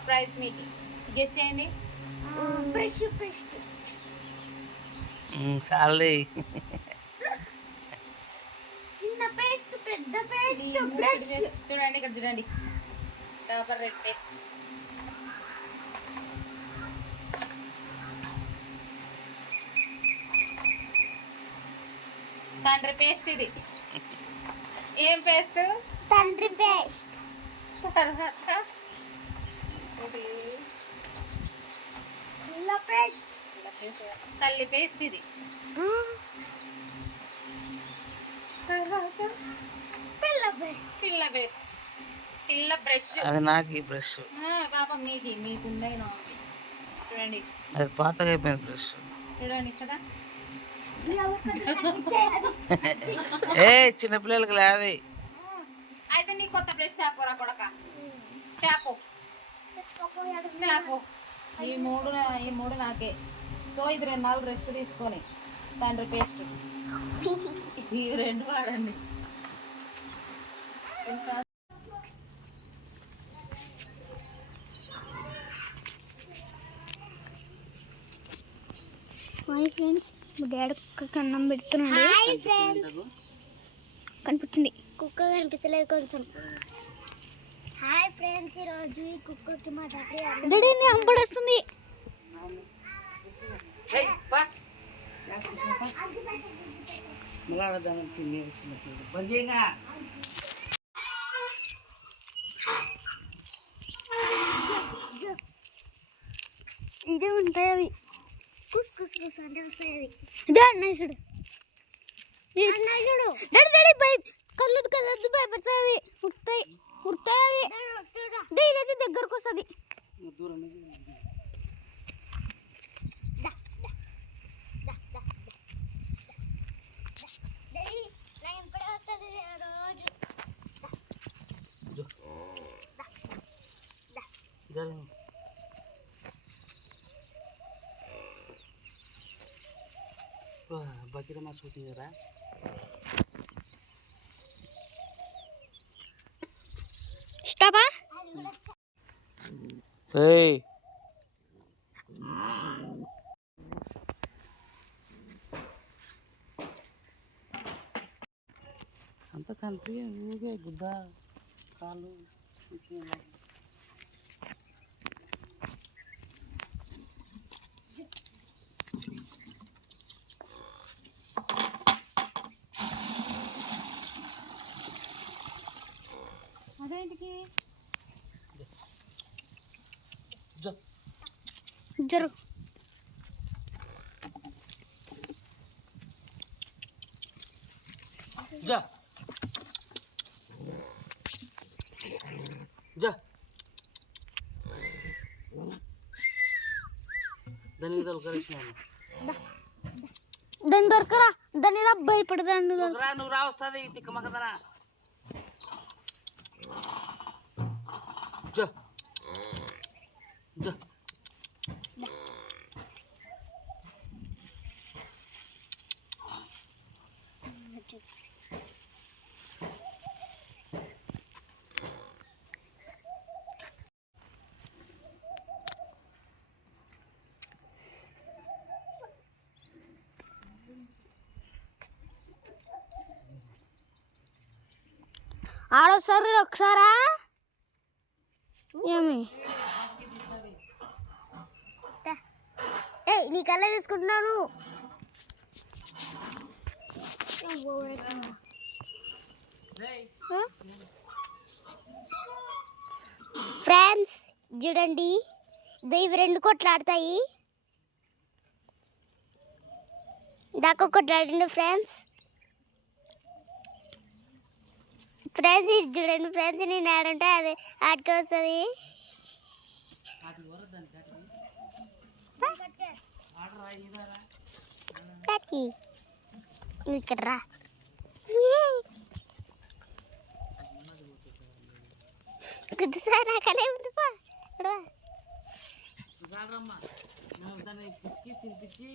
Surprise మీకు. Guess చేయండి. Brush paste. చాలే. చిన్న పేస్ట్, పెద్ద పేస్ట్, బ్రష్. చూడండి ఇక్కడ చూడండి. Dabur red paste. తండ్రి పేస్ట్ ఇది. ఏం పేస్ట్? తండ్రి పేస్ట్. తర్వాత పిల్ల పేస్ట్. తల్లి పేస్ట్ ఇది. తర్వాత పిల్ల పేస్ట్. పిల్ల పేస్ట్. పిల్ల బ్రష్. అది నాకు ఈ బ్రష్. పాపం మీకుండే చూడండి. అది పాతగా అయిపోయింది బ్రష్. చూడండి కదా. చిన్నపిల్లలకి లేదు. అయితే నీ కొత్త బ్రష్ తేపోరా కొడక. తేపో. ఈ మూడు నాకే. సో ఇది 2-4 బ్రష్ తీసుకొని తండ్రి పేస్ట్ ఈ 2 వాడండి. హాయ్ ఫ్రెండ్స్, మా డాడీ కుక్కకి అన్నం పెడుతున్నాడు. Hi friends. కనిపించింది, కుక్క కనిపించలేదు కొంచెం. హాయ్ ఫ్రెండ్స్, ఈరోజు ఈ కుక్కకి మా డాడీ అంపడేస్తుంది. ఇదే ఉంటాయి అవి. ఇదే అన్నయ్య చూడు. కళ్ళు కదద్దు, భయపడతాయి అవి. ఉరుతాయి అవి. ఇదైతే దగ్గరకు వస్తుంది. బకెట్ మా చూపించరా. స్టాపా. అంత కలిపి ఊగే గుద్ద కాళ్ళు అదేంటికి జరు. దానికి కలిసినాను. దాని దొరకరా, దాని భయపడదాన్ని. నువ్వు రా వస్తుంది తిక్కమక్కదనా. ఆడొస్తారు ఒకసారా. ఏమి నీ కళ్ళ తీసుకుంటున్నాను. ఫ్రెండ్స్ చూడండి, ఇవి 2 కొట్లాడతాయి. దాకా కొట్లాడండి ఫ్రెండ్స్. ఫ్రెండ్స్ ఇది చూడండి ఫ్రెండ్స్, నేను ఆడుంటే అది ఆడుకో వస్తుంది. ఇక్కడ రా. కుదుసారి నాకలే ఉంది. తినిపించి